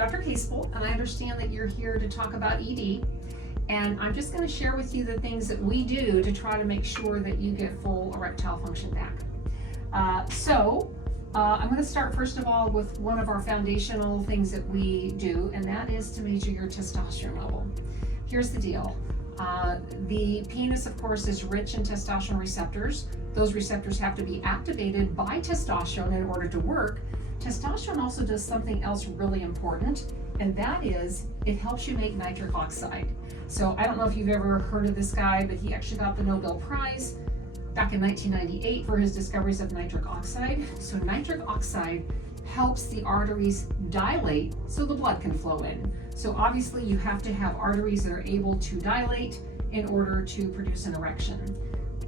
Dr. Casebolt, and I understand that you're here to talk about ED. And I'm just going to share with you the things that we do to try to make sure that you get full erectile function back. I'm going to start first of all with one of our foundational things that we do, and that is to measure your testosterone level. Here's the deal. The penis, of course, is rich in testosterone receptors. Those receptors have to be activated by testosterone in order to work. Testosterone also does something else really important, and that is it helps you make nitric oxide. So I don't know if you've ever heard of this guy, but he actually got the Nobel Prize back in 1998 for his discoveries of nitric oxide. So nitric oxide helps the arteries dilate so the blood can flow in. So obviously you have to have arteries that are able to dilate in order to produce an erection.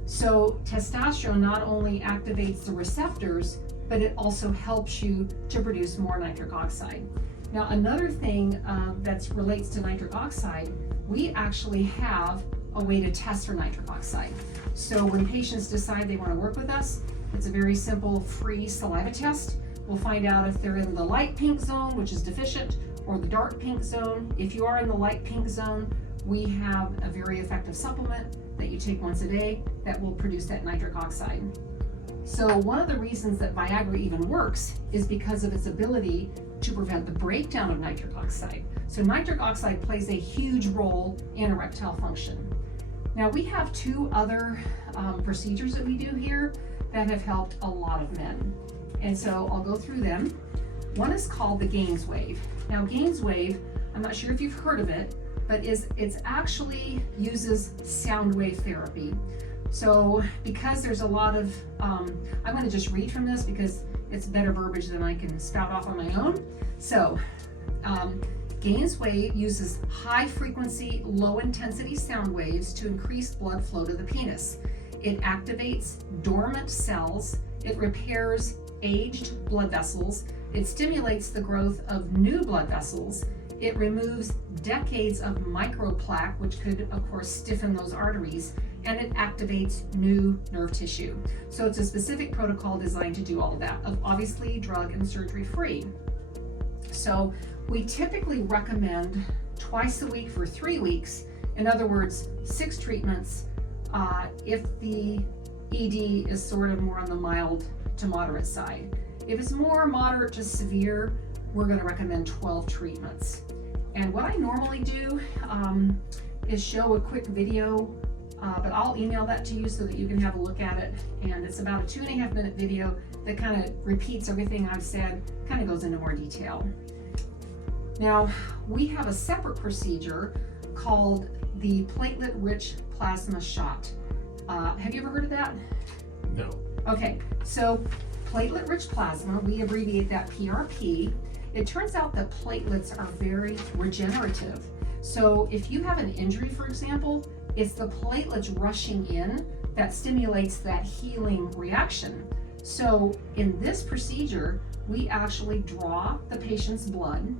So testosterone not only activates the receptors, but it also helps you to produce more nitric oxide. Now another thing that relates to nitric oxide, we actually have a way to test for nitric oxide. So when patients decide they want to work with us, it's a very simple free saliva test. We'll find out if they're in the light pink zone, which is deficient, or the dark pink zone. If you are in the light pink zone, we have a very effective supplement that you take once a day that will produce that nitric oxide. So one of the reasons that Viagra even works is because of its ability to prevent the breakdown of nitric oxide. So nitric oxide plays a huge role in erectile function. Now we have two other procedures that we do here that have helped a lot of men. And so I'll go through them. One is called the GAINSWave. Now GAINSWave, I'm not sure if you've heard of it, but it's actually uses sound wave therapy. So because there's a lot of, I'm going to just read from this because it's better verbiage than I can spout off on my own. So GAINSWave uses high frequency, low intensity sound waves to increase blood flow to the penis. It activates dormant cells, it repairs aged blood vessels, it stimulates the growth of new blood vessels, it removes decades of microplaque, which could of course stiffen those arteries, and it activates new nerve tissue. So it's a specific protocol designed to do all of that, obviously drug and surgery free. So we typically recommend twice a week for 3 weeks. In other words, 6 treatments if the ED is sort of more on the mild to moderate side. If it's more moderate to severe, we're going to recommend 12 treatments. And what I normally do is show a quick video, but I'll email that to you so that you can have a look at it. And it's about a 2.5 minute video that kind of repeats everything I've said, kind of goes into more detail. Now, we have a separate procedure called the platelet-rich plasma shot. Have you ever heard of that? No. Okay, so platelet-rich plasma, we abbreviate that PRP. It turns out that platelets are very regenerative. So if you have an injury, for example, it's the platelets rushing in that stimulates that healing reaction. So in this procedure, we actually draw the patient's blood,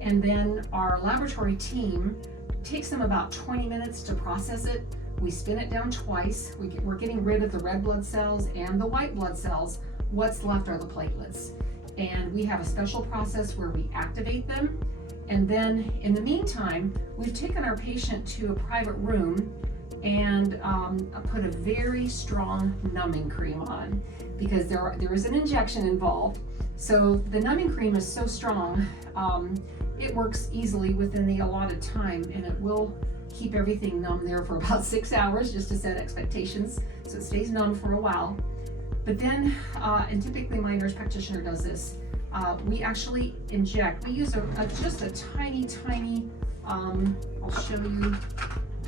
and then our laboratory team takes them about 20 minutes to process it. We spin it down twice. We're getting rid of the red blood cells and the white blood cells. What's left are the platelets. And we have a special process where we activate them. And then in the meantime, we've taken our patient to a private room and put a very strong numbing cream on because there is an injection involved. So the numbing cream is so strong, it works easily within the allotted time, and it will keep everything numb there for about 6 hours just to set expectations. So it stays numb for a while. But then, and typically my nurse practitioner does this, we actually inject. We use just a tiny, I'll show you,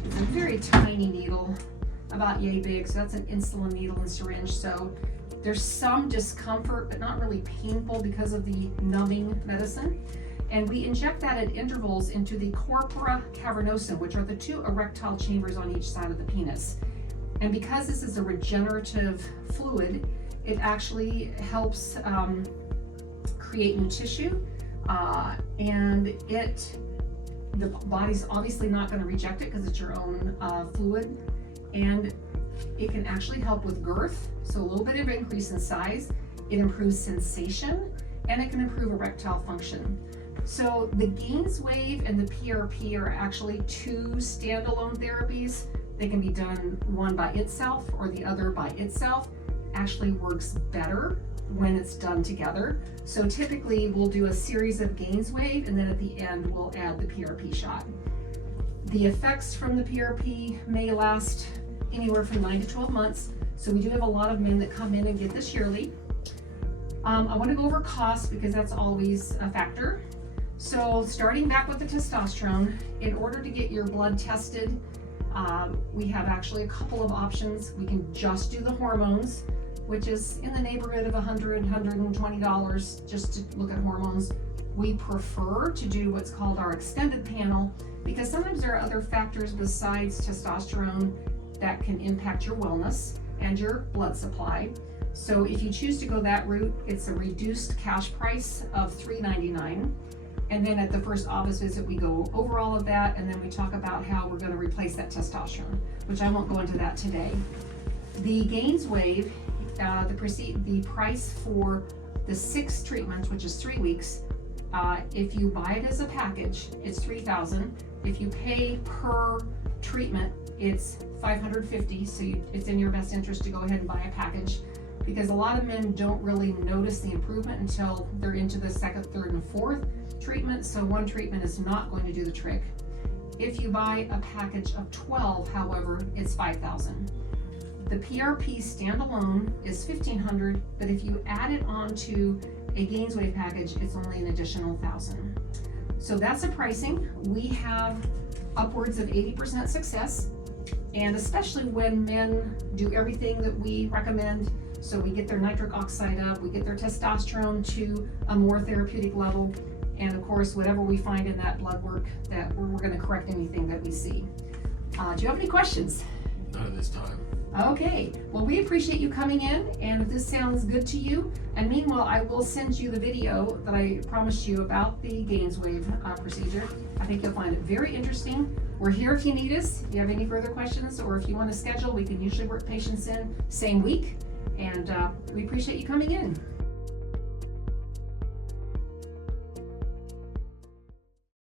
it's a very tiny needle, about yay big, so that's an insulin needle and syringe. So there's some discomfort, but not really painful because of the numbing medicine. And we inject that at intervals into the corpora cavernosum, which are the 2 erectile chambers on each side of the penis. And because this is a regenerative fluid, it actually helps create new tissue, and the body's obviously not going to reject it because it's your own fluid, and it can actually help with girth, so a little bit of increase in size. It improves sensation, and it can improve erectile function. So the GAINSWave and the PRP are actually two standalone therapies. They can be done one by itself or the other by itself. Actually works better when it's done together. So typically we'll do a series of GAINSWave, and then at the end we'll add the PRP shot. The effects from the PRP may last anywhere from 9 to 12 months. So we do have a lot of men that come in and get this yearly. I want to go over cost because that's always a factor. So starting back with the testosterone, in order to get your blood tested, we have actually a couple of options. We can just do the hormones, which is in the neighborhood of $100, $120 just to look at hormones. We prefer to do what's called our extended panel because sometimes there are other factors besides testosterone that can impact your wellness and your blood supply. So if you choose to go that route, it's a reduced cash price of $399. And then at the first office visit, we go over all of that, and then we talk about how we're going to replace that testosterone, which I won't go into that today. The GAINSWave, the price for the 6 treatments, which is 3 weeks, if you buy it as a package, it's $3,000. If you pay per treatment, it's $550. So it's in your best interest to go ahead and buy a package, because a lot of men don't really notice the improvement until they're into the 2nd, 3rd, and 4th treatment. So one treatment is not going to do the trick. If you buy a package of 12, however, it's $5,000. The PRP standalone is $1,500, but if you add it onto a GAINSWave package, it's only an additional $1,000. So that's the pricing. We have upwards of 80% success, and especially when men do everything that we recommend. So we get their nitric oxide up, we get their testosterone to a more therapeutic level, and of course, whatever we find in that blood work, that we're going to correct anything that we see. Do you have any questions? Not at this time. Okay, well, we appreciate you coming in, and if this sounds good to you, and meanwhile, I will send you the video that I promised you about the GAINSWave procedure. I think you'll find it very interesting. We're here if you need us. If you have any further questions, or if you want to schedule, we can usually work patients in same week, and we appreciate you coming in.